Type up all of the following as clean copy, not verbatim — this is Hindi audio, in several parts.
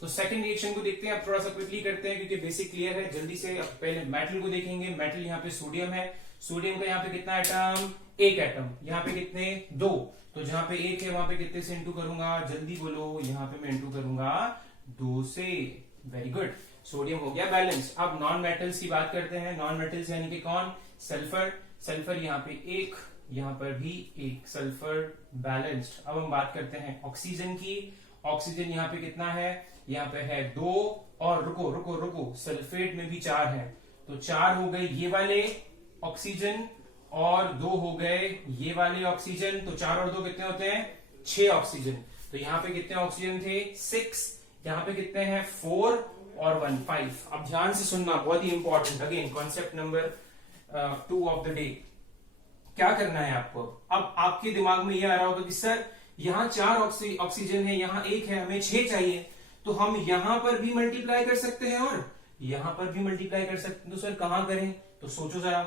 तो सेकंड रिएक्शन को देखते हैं, अब थोड़ा सा क्विकली करते हैं क्योंकि बेसिक क्लियर है जल्दी से। अब पहले मेटल को देखेंगे। मेटल यहाँ पे सोडियम है, सोडियम का यहाँ पे कितना एटम, एक एटम, यहाँ पे कितने, दो, तो जहां पे एक है वहां पे कितने से इंटू करूंगा, जल्दी बोलो, यहाँ पे मैं इंटू करूंगा दो से। वेरी गुड, सोडियम हो गया बैलेंस। अब नॉन मेटल्स की बात करते हैं। नॉन मेटल्स यानी कि कौन, सल्फर, सल्फर यहाँ पे एक, यहाँ पर भी एक, सल्फर बैलेंस्ड। अब हम बात करते हैं ऑक्सीजन की। ऑक्सीजन यहाँ पे कितना है, यहाँ पे है दो, और रुको रुको रुको, सल्फेट में भी चार है, तो चार हो गए ये वाले ऑक्सीजन और दो हो गए ये वाले ऑक्सीजन, तो चार और दो कितने होते हैं, छह ऑक्सीजन। तो यहाँ पे कितने ऑक्सीजन थे, सिक्स, यहाँ पे कितने हैं, फोर और वन, फाइव। अब ध्यान से सुनना, बहुत ही important, again concept number 2 of the day. क्या करना है आपको, अब आपके दिमाग में यह आ रहा होगा कि सर यहाँ चार ऑक्सीजन है, यहाँ एक है, हमें छह चाहिए, तो हम यहां पर भी मल्टीप्लाई कर सकते हैं और यहां पर भी मल्टीप्लाई कर सकते हैं, तो सर कहां करें, तो सोचो जरा।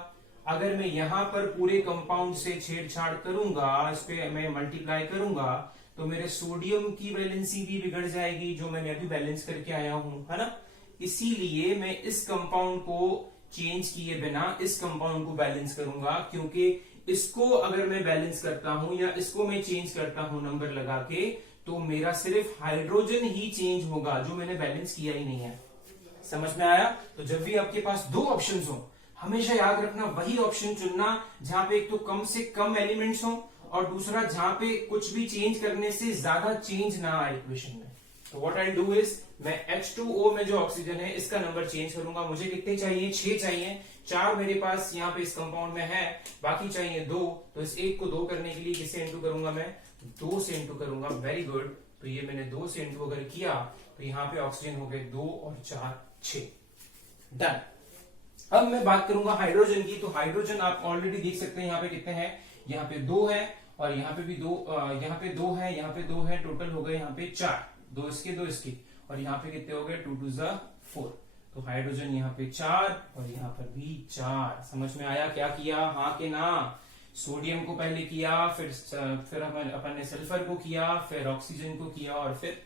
अगर मैं यहां पर पूरे कंपाउंड से छेड़छाड़ करूंगा, इस पे मैं मल्टीप्लाई करूंगा, तो मेरे सोडियम की वैलेंसी भी बिगड़ जाएगी, जो मैंने अभी बैलेंस करके आया हूं, है ना। इसीलिए मैं इस कंपाउंड को चेंज किए बिना इस कंपाउंड को बैलेंस करूंगा, क्योंकि इसको अगर मैं बैलेंस करता हूं या इसको मैं चेंज करता हूं नंबर लगा के, तो मेरा सिर्फ हाइड्रोजन ही चेंज होगा, जो मैंने बैलेंस किया ही नहीं है। समझ में आया। तो जब भी आपके पास दो ऑप्शंस हो, हमेशा याद रखना वही ऑप्शन चुनना जहां पे एक तो कम से कम एलिमेंट्स हो, और दूसरा जहां पे कुछ भी चेंज करने से ज्यादा चेंज ना आए इक्वेशन में। तो व्हाट आई डू इज, मैं H2O में जो ऑक्सीजन है इसका नंबर चेंज करूंगा। मुझे कितने चाहिए, छह चाहिए, चार मेरे पास यहाँ पे इस कंपाउंड में है, बाकी चाहिए दो, तो इस एक को दो करने के लिए किससे इंटू करूंगा, मैं दो से इंटू करूंगा। वेरी गुड, तो ये मैंने दो से इंटू अगर किया तो यहाँ पे ऑक्सीजन हो गए दो और चार, छह, डन। अब मैं बात करूंगा हाइड्रोजन की। तो हाइड्रोजन आप ऑलरेडी देख सकते हैं यहाँ पे कितने हैं, यहाँ पे दो है और यहाँ पे भी दो, यहाँ पे दो है, यहाँ पे दो है, टोटल हो गए यहाँ पे चार, दो इसके, और यहाँ पे कितने हो गए, 2 2 जा 4। तो हाइड्रोजन यहाँ पे चार और यहाँ पर भी चार। समझ में आया क्या किया, हाँ के ना। सोडियम को पहले किया, फिर अपन ने सल्फर को किया, फिर ऑक्सीजन को किया और फिर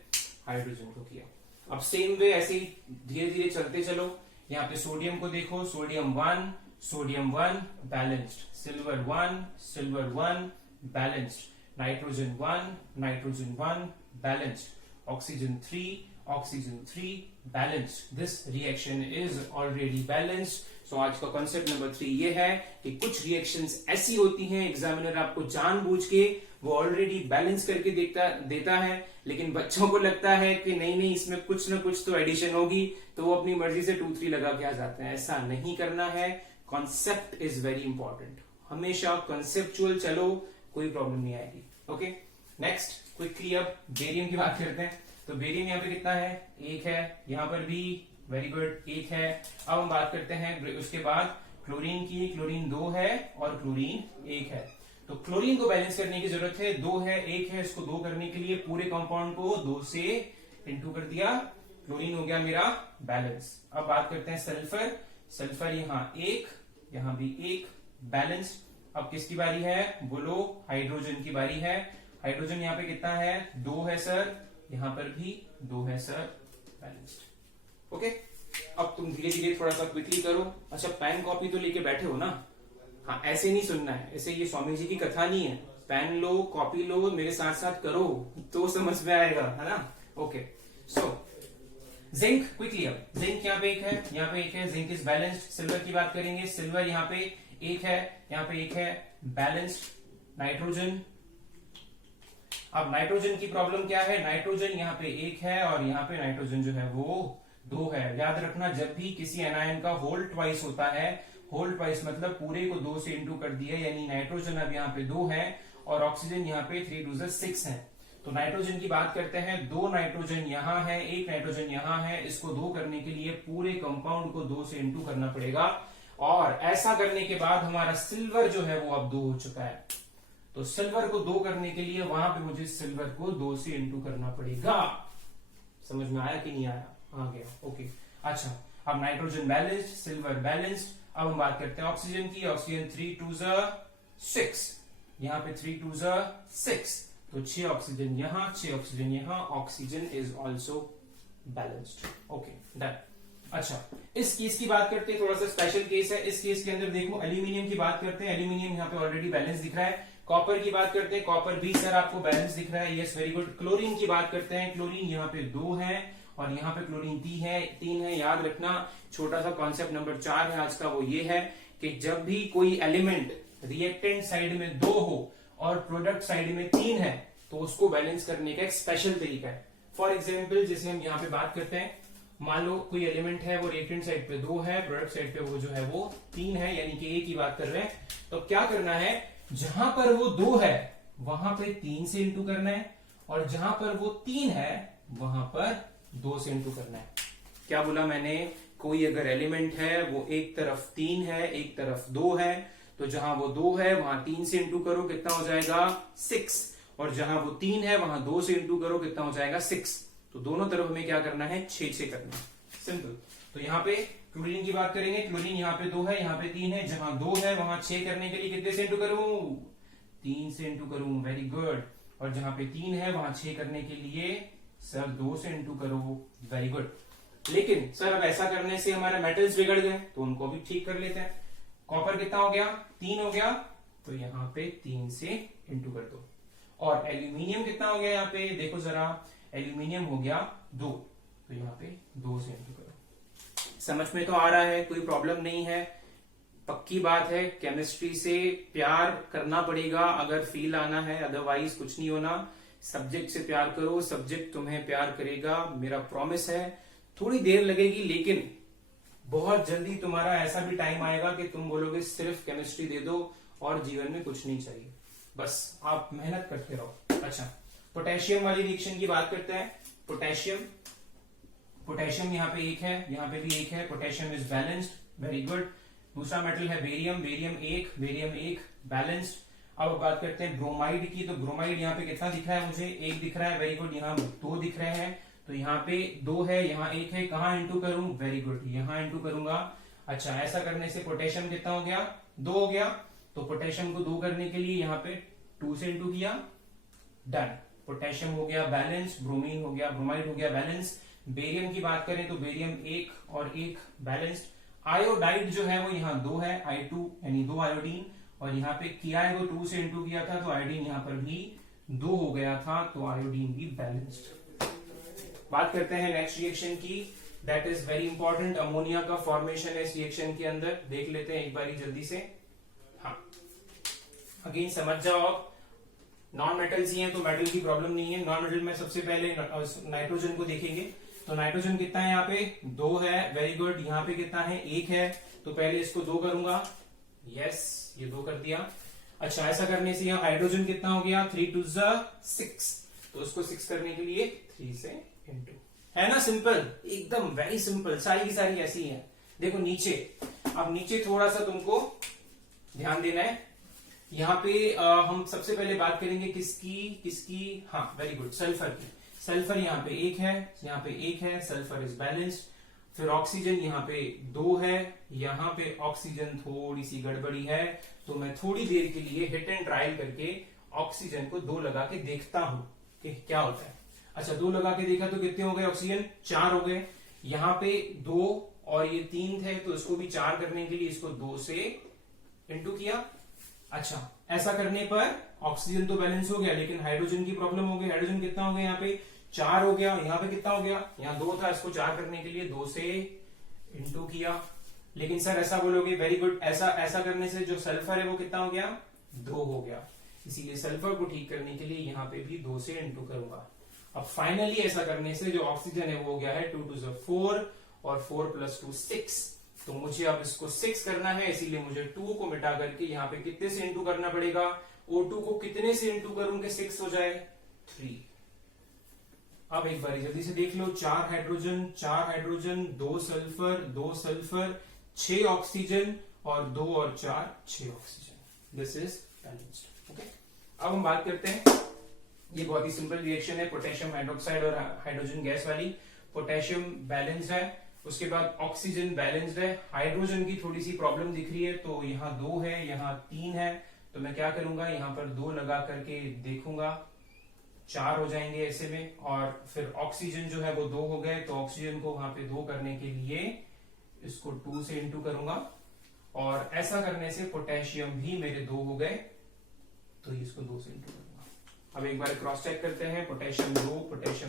हाइड्रोजन को किया। अब सेम वे ऐसे ही धीरे धीरे चलते चलो। यहाँ पे सोडियम को देखो, sodium one balanced, silver one balanced, nitrogen one balanced, oxygen three balanced. This reaction is already balanced. So आज का कॉन्सेप्ट नंबर 3 ये है कि कुछ रिएक्शंस ऐसी होती हैं, एग्जामिनर आपको जानबूझ के वो ऑलरेडी बैलेंस करके देता है, लेकिन बच्चों को लगता है कि नहीं इसमें कुछ ना कुछ तो एडिशन होगी, तो वो अपनी मर्जी से 2 3 लगा के आ जाते हैं। ऐसा नहीं करना है। Concept is very important. हमेशा कॉन्सेप्चुअल चलो, कोई प्रॉब्लम नहीं आएगी। ओके, नेक्स्ट क्विकली अब बेरियम की बात करते हैं। तो बेरियम यहाँ पे कितना है, एक है, यहाँ पर भी वेरी गुड एक है। अब हम बात करते हैं उसके बाद क्लोरीन की। क्लोरीन दो है और क्लोरीन एक है। तो क्लोरीन को बैलेंस करने की जरूरत है, दो है एक है, इसको दो करने के लिए पूरे कंपाउंड को दो से इंटू कर दिया, क्लोरीन हो गया मेरा बैलेंस। अब बात करते हैं सल्फर। सल्फर यहाँ एक, यहाँ भी एक, बैलेंस। अब किसकी बारी है, बोलो, हाइड्रोजन की बारी है। हाइड्रोजन यहाँ पे कितना है, दो है सर, यहाँ पर भी दो है सर, बैलेंस्ड। ओके, अब तुम धीरे धीरे थोड़ा सा क्विकली करो। अच्छा, पेन कॉपी तो लेके बैठे हो ना, हाँ ऐसे नहीं सुनना है, ऐसे ये स्वामी जी की कथा नहीं है। पेन लो, कॉपी लो, मेरे साथ साथ करो तो समझ में आएगा, है ना। Okay, so zinc quickly. अब जिंक यहाँ पे एक है, यहाँ पे एक है, जिंक इज बैलेंस्ड। सिल्वर की बात करेंगे, सिल्वर यहाँ पे एक है, यहाँ पे एक है, बैलेंस्ड। नाइट्रोजन, अब नाइट्रोजन की प्रॉब्लम क्या है, नाइट्रोजन यहाँ पे एक है और यहाँ पे नाइट्रोजन जो है वो दो है। याद रखना, जब भी किसी एनायन का होल ट्वाइस होता है, होल ट्वाइस मतलब पूरे को दो से इंटू कर दिया, यानी नाइट्रोजन अब यहाँ पे दो है और ऑक्सीजन यहाँ पे 3 2 6 है। तो नाइट्रोजन की बात करते हैं, दो नाइट्रोजन यहाँ है, एक नाइट्रोजन यहाँ है, इसको दो करने के लिए पूरे कंपाउंड को दो से इंटू करना पड़ेगा, और ऐसा करने के बाद हमारा सिल्वर जो है वो अब दो हो चुका है। तो सिल्वर को दो करने के लिए वहां पे मुझे सिल्वर को दो से इंटू करना पड़ेगा। समझ में आया कि नहीं आया, आ गया। ओके, अच्छा, अब नाइट्रोजन बैलेंस्ड, सिल्वर बैलेंस्ड। अब हम बात करते हैं ऑक्सीजन की। ऑक्सीजन 3 2 6, यहाँ पे 3 2 6, तो 6 ऑक्सीजन यहाँ, 6 ऑक्सीजन यहाँ, oxygen is also balanced. Okay done. अच्छा, इस केस की बात करते हैं, थोड़ा सा स्पेशल केस है। इस केस के अंदर देखो एल्यूमिनियम की बात करते हैं, एल्यूमिनियम यहाँ पे ऑलरेडी बैलेंस दिख रहा है। कॉपर की बात करते हैं, कॉपर भी सर आपको बैलेंस दिख रहा है, यस वेरी गुड। क्लोरीन की बात करते हैं, क्लोरीन यहाँ पे 2 है और यहाँ पे क्लोरीन 3 है। याद रखना छोटा सा कॉन्सेप्ट नंबर 4 है आज का, वो ये है कि जब भी कोई एलिमेंट रिएक्टेंट साइड में 2 हो और प्रोडक्ट साइड में 3 है तो उसको बैलेंस करने का एक स्पेशल तरीका है। फॉर एग्जाम्पल जैसे हम यहाँ पे बात करते हैं, मान लो कोई एलिमेंट है वो रिएक्टेंट साइड पे 2 है, प्रोडक्ट साइड पे वो जो है वो 3 है, यानी कि ए की बात कर रहे हैं। तो क्या करना है, जहां पर वो 2 है वहां पे 3 से इंटू करना है और जहां पर वो 3 है वहां पर 2 से इंटू करना है। क्या बोला मैंने, कोई अगर एलिमेंट है वो एक तरफ 3 है एक तरफ 2 है, तो जहां वो 2 है वहां 3 से इंटू करो, कितना हो जाएगा 6, और जहां वो 3 है वहां 2 से इंटू करो, कितना हो जाएगा 6। तो दोनों तरफ हमें क्या करना है, 6 करना है, सिंपल। तो यहाँ पे क्लोरीन की बात करेंगे, क्लोरीन यहाँ पे 2 है यहाँ पे 3 है, जहां 2 है वहां 6 करने के लिए कितने से इंटू करूं, 3 से इंटू करूं, वेरी गुड। और जहां पे 3 है वहां 6 करने के लिए सर 2 से इंटू करो, वेरी गुड। लेकिन सर अब ऐसा करने से हमारे मेटल्स बिगड़ गए, तो उनको भी ठीक कर लेते हैं। कॉपर कितना हो गया, 3 हो गया, तो यहाँ पे 3 से इंटू कर दो। और एल्यूमिनियम कितना हो गया, यहाँ पे देखो जरा, एल्यूमिनियम हो गया 2, तो यहाँ पे 2 से इंटू करो। समझ में तो आ रहा है, कोई प्रॉब्लम नहीं है। पक्की बात है, केमिस्ट्री से प्यार करना पड़ेगा अगर फील आना है, अदरवाइज कुछ नहीं होना। सब्जेक्ट से प्यार करो, सब्जेक्ट तुम्हें प्यार करेगा, मेरा प्रॉमिस है। थोड़ी देर लगेगी लेकिन बहुत जल्दी तुम्हारा ऐसा भी टाइम आएगा कि तुम बोलोगे सिर्फ केमिस्ट्री दे दो और जीवन में कुछ नहीं चाहिए, बस आप मेहनत करते रहो। अच्छा, पोटेशियम वाली रिएक्शन की बात करते हैं। पोटेशियम यहाँ पे 1 है, यहाँ पे भी 1 है, potassium is balanced, very good. दूसरा मेटल है बेरियम, बेरियम 1 बैलेंस्ड। अब बात करते हैं ब्रोमाइड की, तो ब्रोमाइड यहाँ पे कितना दिख रहा है मुझे, 1 दिख रहा है, वेरी गुड। यहाँ 2 दिख रहे हैं, तो यहाँ पे 2 है, यहाँ 1 है, कहाँ इंटू करूं, वेरी गुड, यहाँ इंटू करूंगा। अच्छा, ऐसा करने से पोटेशियम कितना हो गया, 2 हो गया। तो पोटेशियम को 2 करने के लिए यहाँ पे 2 से इंटू किया, डन। पोटेशियम हो गया बैलेंस, ब्रोमीन हो गया, ब्रोमाइड हो गया बैलेंस। बेरियम की बात करें तो बेरियम 1 और 1 बैलेंस्ड। आयोडाइड जो है वो यहाँ 2 है, I2 यानी 2 आयोडीन, और यहाँ पे किया है वो 2 से इंटू किया था, तो आयोडीन यहाँ पर भी 2 हो गया था, तो आयोडीन भी बैलेंस्ड। बात करते हैं नेक्स्ट रिएक्शन की, that is very important. Ammonia का फॉर्मेशन है इस रिएक्शन के अंदर, देख लेते हैं एक बारी जल्दी से। हाँ, अगेन समझ जाओ, आप नॉन मेटल्स ही हैं तो मेटल की प्रॉब्लम नहीं है। नॉन मेटल में सबसे पहले नाइट्रोजन को देखेंगे, तो नाइट्रोजन कितना है यहाँ पे, 2 है, वेरी गुड। यहाँ पे कितना है, 1 है, तो पहले इसको 2 करूंगा, यस, ये 2 कर दिया। अच्छा, ऐसा करने से यहाँ हाइड्रोजन कितना हो गया, 3 2 6, तो उसको 6 करने के लिए 3 से इंटू, है ना, सिंपल, एकदम वेरी सिंपल, सारी की सारी ऐसी है। देखो नीचे, अब नीचे थोड़ा सा तुमको ध्यान देना है। यहाँ पे हम सबसे पहले बात करेंगे किसकी, हाँ वेरी गुड, सल्फर की। सल्फर यहाँ पे 1 है, यहाँ पे 1 है, सल्फर इज बैलेंस्ड। फिर ऑक्सीजन यहाँ पे 2 है, यहाँ पे ऑक्सीजन थोड़ी सी गड़बड़ी है, तो मैं थोड़ी देर के लिए हिट एंड ट्रायल करके ऑक्सीजन को 2 लगा के देखता हूं कि क्या होता है। अच्छा, 2 लगा के देखा तो कितने हो गए ऑक्सीजन, 4 हो गए। यहाँ पे 2 और ये 3 थे, तो इसको भी 4 करने के लिए इसको 2 से इंटू किया। अच्छा, ऐसा करने पर ऑक्सीजन तो बैलेंस हो गया, लेकिन हाइड्रोजन की प्रॉब्लम हो गई। हाइड्रोजन कितना हो गया, यहाँ पे 4 हो गया, यहाँ पे कितना हो गया, यहाँ 2 था, इसको 4 करने के लिए 2 से इंटू किया। लेकिन सर ऐसा बोलोगे, वेरी गुड, ऐसा करने से जो सल्फर है वो कितना हो गया, 2 हो गया, इसीलिए सल्फर को ठीक करने के लिए यहाँ पे भी 2 से इंटू करूंगा। अब फाइनली ऐसा करने से जो ऑक्सीजन है वो हो गया है 2 2 4 और 4 + 2 6, तो मुझे अब इसको 6 करना है, इसीलिए मुझे 2 को मिटा करके यहाँ पे कितने से इंटू करना पड़ेगा, O2 को कितने से इंटू करूं कि 6 हो जाए, 3। अब एक बार जल्दी से देख लो, 4 हाइड्रोजन 2 सल्फर 6 ऑक्सीजन और 2 और 4 6 oxygen, this is balanced. Okay, अब हम बात करते हैं, ये बहुत ही सिंपल रिएक्शन है, पोटेशियम हाइड्रोक्साइड और हाइड्रोजन गैस वाली। पोटेशियम बैलेंस्ड है, उसके बाद ऑक्सीजन बैलेंस्ड है, हाइड्रोजन की थोड़ी सी प्रॉब्लम दिख रही है, तो यहाँ 2 है, यहाँ 3 है, तो मैं क्या करूंगा, यहाँ पर 2 लगा करके देखूंगा, 4 हो जाएंगे ऐसे में, और फिर ऑक्सीजन जो है वो 2 हो गए, तो ऑक्सीजन को वहां पे 2 करने के लिए इसको 2 से इंटू करूंगा, और ऐसा करने से पोटेशियम भी मेरे 2 हो गए, तो इसको 2 से इंटू करूंगा। अब एक बार क्रॉस चेक करते हैं, पोटेशियम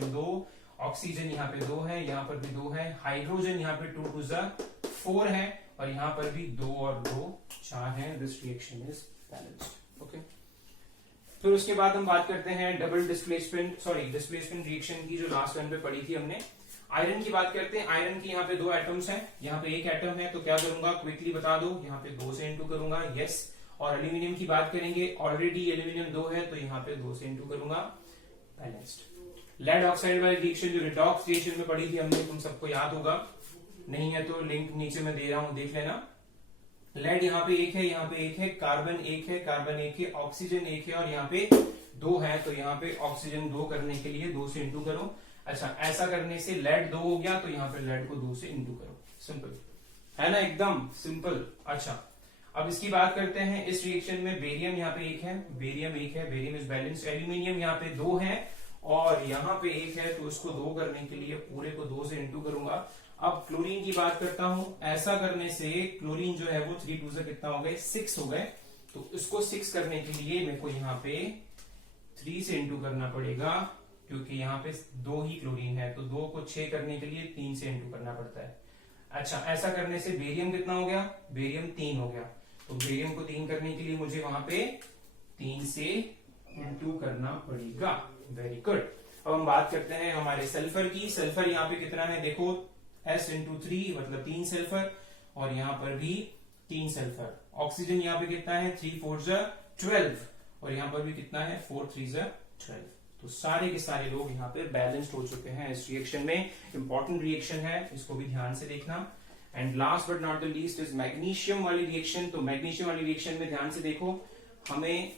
2, ऑक्सीजन यहाँ पे 2 है, यहाँ पर भी 2 है, हाइड्रोजन यहाँ पे 2 टू 4 है, और यहाँ पर भी 2 और 2 4 है। This reaction is balanced. Okay, फिर उसके बाद हम बात करते हैं डबल डिस्प्लेसमेंट रिएक्शन की, जो लास्ट वन पे पढ़ी थी हमने। आयरन की बात करते हैं। आयरन की यहाँ पे 2 एटम्स हैं, यहाँ पे 1 एटम है, तो क्या करूंगा, क्विकली बता दो, यहाँ पे 2 से इंटू करूंगा, यस। और एल्यूमिनियम की बात करेंगे, ऑलरेडी एल्यूमिनियम 2 है, तो यहाँ पे 2 से इंटू करूंगा, बैलेंस्ड। लेड ऑक्साइड वाली रिएक्शन जो रिडॉक्स रिएक्शन में पढ़ी थी हमने, तुम सबको याद होगा, नहीं है तो लिंक नीचे में दे रहा हूं, देख लेना। लेड यहाँ पे 1 है, यहाँ पे 1 है, कार्बन 1 है, कार्बन 1 है, ऑक्सीजन 1 है, और यहाँ पे 2 है, तो यहाँ पे ऑक्सीजन 2 करने के लिए 2 से इंटू करो। अच्छा, ऐसा करने से लेड 2 हो गया, तो यहाँ पे लेड को 2 से इंटू करो। सिंपल है ना, एकदम सिंपल। अच्छा, अब इसकी बात करते हैं। इस रिएक्शन में बेरियम यहाँ पे 1 है, बेरियम इज बैलेंस्ड। एल्यूमिनियम यहाँ पे 2 है, और यहाँ पे 1 है, तो इसको 2 करने के लिए पूरे को 2 से इंटू करूंगा। अब क्लोरीन की बात करता हूं। ऐसा करने से क्लोरीन जो है वो 3 2 से कितना हो गए, 6 हो गए, तो इसको 6 करने के लिए मेरे को यहाँ पे 3 से इंटू करना पड़ेगा, क्योंकि यहाँ पे 2 ही क्लोरीन है, तो 2 को 6 करने के लिए 3 से इंटू करना पड़ता है। अच्छा, ऐसा करने से बेरियम कितना हो गया, बेरियम 3 हो गया, तो बेरियम को 3 करने के लिए मुझे वहां पे 3 से इंटू करना पड़ेगा। Very good. अब हम बात करते हैं हमारे सल्फर की। सल्फर यहाँ पे कितना है, देखो, S इंटू 3 मतलब 3 सल्फर, और यहाँ पर भी 3 सल्फर। ऑक्सीजन यहाँ पे कितना है, 3 4 12, और यहाँ पर भी कितना है, 4 3 12। तो सारे के सारे लोग यहाँ पे बैलेंस्ड हो चुके हैं इस रिएक्शन में। इंपॉर्टेंट रिएक्शन है, इसको भी ध्यान से देखना। And last but not the least is magnesium वाली रिएक्शन। तो मैग्नीशियम वाली रिएक्शन में ध्यान से देखो, हमें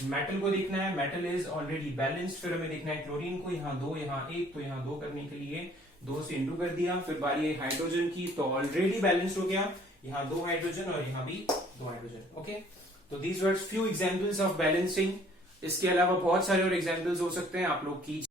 मेटल को देखना है, मेटल इज ऑलरेडी बैलेंस्ड। फिर हमें देखना है क्लोरीन को, यहाँ 2 यहाँ 1, तो यहाँ 2 करने के लिए 2 से इंटू कर दिया। फिर बारी है हाइड्रोजन की, तो ऑलरेडी बैलेंस्ड हो गया, यहाँ 2 हाइड्रोजन और यहाँ भी 2 हाइड्रोजन। ओके, तो these were few examples of balancing. इसके अलावा बहुत सारे और एग्जांपल्स हो सकते हैं, आप लोग कीजिए।